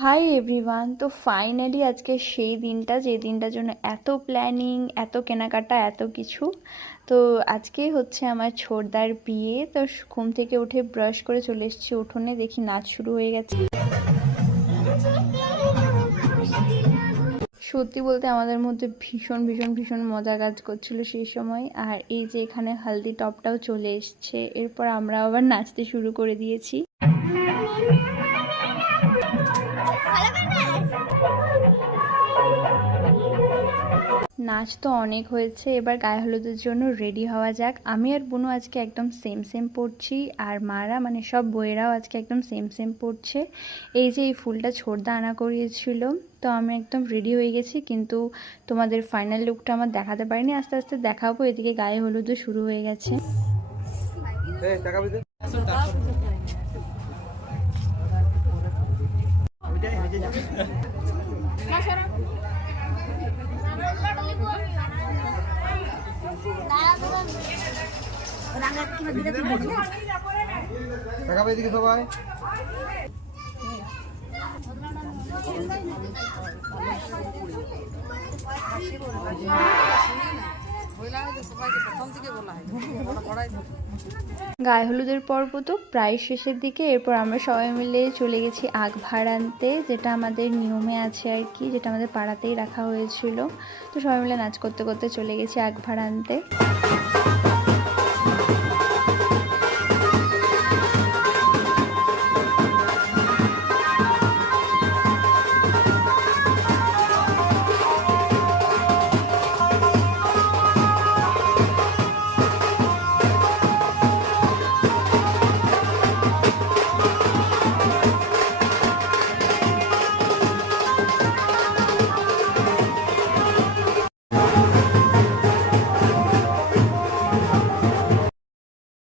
Hi everyone. তো finally আজকে সেই দিনটা যে দিনটার জন্য এত প্ল্যানিং, এত কেনাকাটা, এত কিছু। তো আজকে হচ্ছে আমার ছোটদার বিয়ে। তো ঘুম থেকে উঠে ব্রাশ করে চলে এসেছি উঠোনে, দেখি নাচ শুরু হয়ে গেছে। সত্যি বলতে আমাদের মধ্যে ভীষণ ভীষণ ভীষণ মজা কাজ করছিল সেই সময়। আর এই যে এখানে হালদি টপটাও চলে এসছে, এরপর আমরা আবার নাচতে শুরু করে দিয়েছি। নাচ তো অনেক হয়েছে, এবার গায়ে হলুদের জন্য রেডি হওয়া যাক। আমি আর বুনু আজকে একদম সেম সেম পরছি, আর মারা মানে সব বইয়েরাও আজকে একদম সেম সেম পরছে। এই যে এই ফুলটা ছোটদা আনা করিয়েছিল, তো আমি একদম রেডি হয়ে গেছি, কিন্তু তোমাদের ফাইনাল লুকটা আমার দেখাতে পারিনি, আস্তে আস্তে দেখাবো। এদিকে গায়ে হলুদও শুরু হয়ে গেছে। সবাই গায়ে হলুদের পর্ব তো প্রায় শেষের দিকে। এরপর আমরা সবাই মিলে চলে গেছি আগ ভাড় আনতে, যেটা আমাদের নিয়মে আছে আর কি, যেটা আমাদের পাড়াতেই রাখা হয়েছিল। তো সবাই মিলে নাচ করতে করতে চলে গেছি আগ ভাড় আনতে।